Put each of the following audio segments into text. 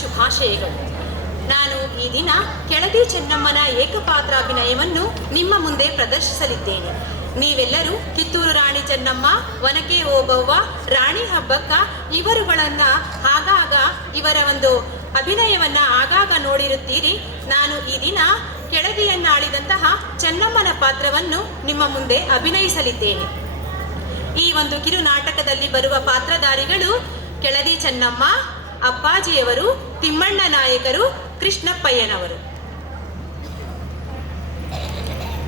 ಶುಭಾಶಯಗಳು. ನಾನು ಈ ದಿನ ಕೆಳದಿ ಚೆನ್ನಮ್ಮನ ಏಕಪಾತ್ರಾಭಿನಯವನ್ನು ನಿಮ್ಮ ಮುಂದೆ ಪ್ರದರ್ಶಿಸಲಿದ್ದೇನೆ. ನೀವೆಲ್ಲರೂ ಕಿತ್ತೂರು ರಾಣಿ ಚೆನ್ನಮ್ಮ, ಒನಕೆ ಓಬವ್ವ, ರಾಣಿ ಹಬ್ಬಕ್ಕ ಇವರುಗಳನ್ನು ಆಗಾಗ ಇವರ ಒಂದು ಅಭಿನಯವನ್ನ ಆಗಾಗ ನೋಡಿರುತ್ತೀರಿ. ನಾನು ಈ ದಿನ ಕೆಳದಿಯನ್ನಾಳಿದಂತಹ ಚೆನ್ನಮ್ಮನ ಪಾತ್ರವನ್ನು ನಿಮ್ಮ ಮುಂದೆ ಅಭಿನಯಿಸಲಿದ್ದೇನೆ. ಈ ಒಂದು ಕಿರು ನಾಟಕದಲ್ಲಿ ಬರುವ ಪಾತ್ರಧಾರಿಗಳು ಕೆಳದಿ ಚೆನ್ನಮ್ಮ, ಅಪ್ಪಾಜಿಯವರು, ತಿಮ್ಮಣ್ಣ ನಾಯಕರು, ಕೃಷ್ಣಪ್ಪಯ್ಯನವರು.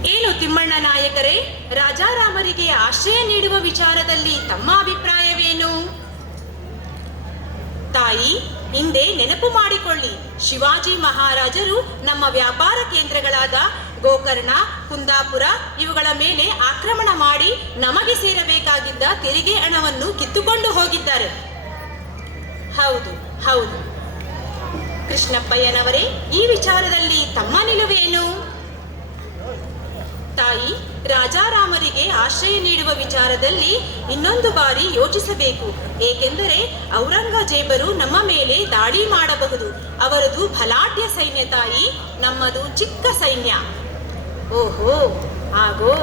ಏನು ತಿಮ್ಮಣ್ಣ ನಾಯಕರೇ, ರಾಜಾರಾಮರಿಗೆ ಆಶ್ರಯ ನೀಡುವ ವಿಚಾರದಲ್ಲಿ ತಮ್ಮ ಅಭಿಪ್ರಾಯವೇನು? ತಾಯಿ, ಹಿಂದೆ ನೆನಪು ಮಾಡಿಕೊಳ್ಳಿ, ಶಿವಾಜಿ ಮಹಾರಾಜರು ನಮ್ಮ ವ್ಯಾಪಾರ ಕೇಂದ್ರಗಳಾದ ಗೋಕರ್ಣ, ಕುಂದಾಪುರ ಇವುಗಳ ಮೇಲೆ ಆಕ್ರಮಣ ಮಾಡಿ ನಮಗೆ ಸೇರಬೇಕಾಗಿದ್ದ ತೆರಿಗೆ ಹಣವನ್ನು ಕಿತ್ತುಕೊಂಡು ಹೋಗಿದ್ದಾರೆ. ಹೌದು ಹೌದು. ಕೃಷ್ಣಪ್ಪಯ್ಯನವರೇ, ಈ ವಿಚಾರದಲ್ಲಿ ತಮ್ಮ ನಿಲುವೇನು? ತಾಯಿ, ರಾಜಾರಾಮರಿಗೆ ಆಶ್ರಯ ನೀಡುವ ವಿಚಾರದಲ್ಲಿ ಇನ್ನೊಂದು ಬಾರಿ ಯೋಚಿಸಬೇಕು. ಏಕೆಂದರೆ ಔರಂಗಜೇಬರು ನಮ್ಮ ಮೇಲೆ ದಾಳಿ ಮಾಡಬಹುದು. ಅವರದು ಬಲಾಢ್ಯ ಸೈನ್ಯ ತಾಯಿ, ನಮ್ಮದು ಚಿಕ್ಕ ಸೈನ್ಯ. ಓಹೋ, ಆಗೋ.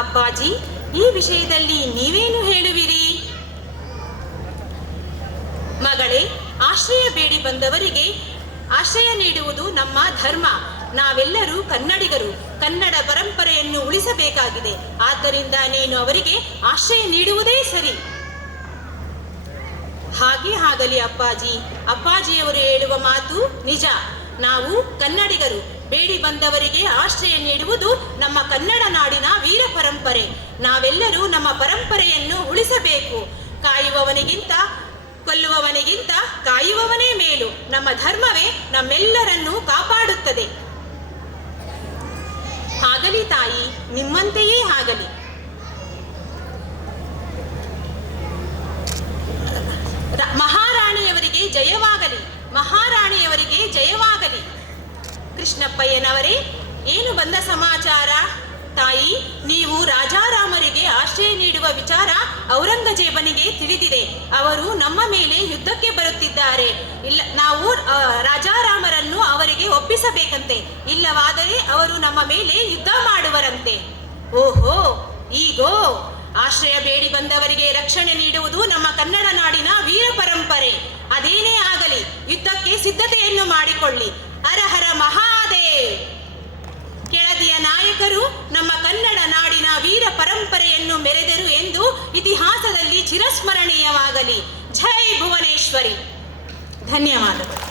ಅಪ್ಪಾಜಿ, ಈ ವಿಷಯದಲ್ಲಿ ನೀವೇನು ಹೇಳುವಿರಿ? ಮಗಳೇ, ಆಶ್ರಯ ಬೇಡಿ ಬಂದವರಿಗೆ ಆಶ್ರಯ ನೀಡುವುದು ನಮ್ಮ ಧರ್ಮ. ನಾವೆಲ್ಲರೂ ಕನ್ನಡಿಗರು, ಕನ್ನಡ ಪರಂಪರೆಯನ್ನು ಉಳಿಸಬೇಕಾಗಿದೆ. ಆದ್ದರಿಂದ ನೀನು ಅವರಿಗೆ ಆಶ್ರಯ ನೀಡುವುದೇ ಸರಿ. ಹಾಗೆ ಆಗಲಿ ಅಪ್ಪಾಜಿ. ಅಪ್ಪಾಜಿಯವರು ಹೇಳುವ ಮಾತು ನಿಜ. ನಾವು ಕನ್ನಡಿಗರು, ಬೇಡಿ ಬಂದವರಿಗೆ ಆಶ್ರಯ ನೀಡುವುದು ನಮ್ಮ ಕನ್ನಡ ನಾಡಿನ ವೀರ ಪರಂಪರೆ. ನಾವೆಲ್ಲರೂ ನಮ್ಮ ಪರಂಪರೆಯನ್ನು ಉಳಿಸಬೇಕು. ಕಾಯುವವನಿಗಿಂತ ಕೊಲ್ಲುವವನಿಗಿಂತ ಕಾಯುವವನೇ ಮೇಲು. ನಮ್ಮ ಧರ್ಮವೇ ನಮ್ಮೆಲ್ಲರನ್ನೂ ಕಾಪಾಡುತ್ತದೆ. ಆಗಲಿ ತಾಯಿ, ನಿಮ್ಮಂತೆಯೇ ಆಗಲಿ. ಮಹಾರಾಣಿಯವರಿಗೆ ಜಯವಾಗಲಿ, ಮಹಾರಾಣಿಯವರಿಗೆ ಜಯವಾಗಲಿ. ಕೃಷ್ಣಪ್ಪಯ್ಯನವರೇ, ಏನು ಬಂದ ಸಮಾಚಾರ? ತಾಯಿ, ನೀವು ರಾಜಾರಾಮರಿಗೆ ಆಶ್ರಯ ನೀಡುವ ವಿಚಾರ ಔರಂಗಜೇಬನಿಗೆ ತಿಳಿದಿದೆ. ಅವರು ನಮ್ಮ ಮೇಲೆ ಯುದ್ಧಕ್ಕೆ ಬರುತ್ತಿದ್ದಾರೆ. ನಾವು ರಾಜಾರಾಮರನ್ನು ಅವರಿಗೆ ಒಪ್ಪಿಸಬೇಕಂತೆ. ಇಲ್ಲವಾದರೆ ಅವರು ನಮ್ಮ ಮೇಲೆ ಯುದ್ಧ ಮಾಡುವರಂತೆ. ಓಹೋ, ಈಗೋ. ಆಶ್ರಯ ಬೇಡಿ ಬಂದವರಿಗೆ ರಕ್ಷಣೆ ನೀಡುವುದು ನಮ್ಮ ಕನ್ನಡ ನಾಡಿನ ವೀರ ಪರಂಪರೆ. ಅದೇನೇ ಆಗಲಿ, ಯುದ್ಧಕ್ಕೆ ಸಿದ್ಧತೆಯನ್ನು ಮಾಡಿಕೊಳ್ಳಿ. ಹರ ಹರ ಮಹಾದೇವ್. ಕೆಳದಿಯ ನಾಯಕರು ನಮ್ಮ ಕನ್ನಡ ನಾಡಿನ ವೀರ ಪರಂಪರೆಯನ್ನು ಮೆರೆದರು ಎಂದು ಇತಿಹಾಸದಲ್ಲಿ ಚಿರಸ್ಮರಣೀಯವಾಗಲಿ. ಜೈ ಭುವನೇಶ್ವರಿ. ಧನ್ಯವಾದಗಳು.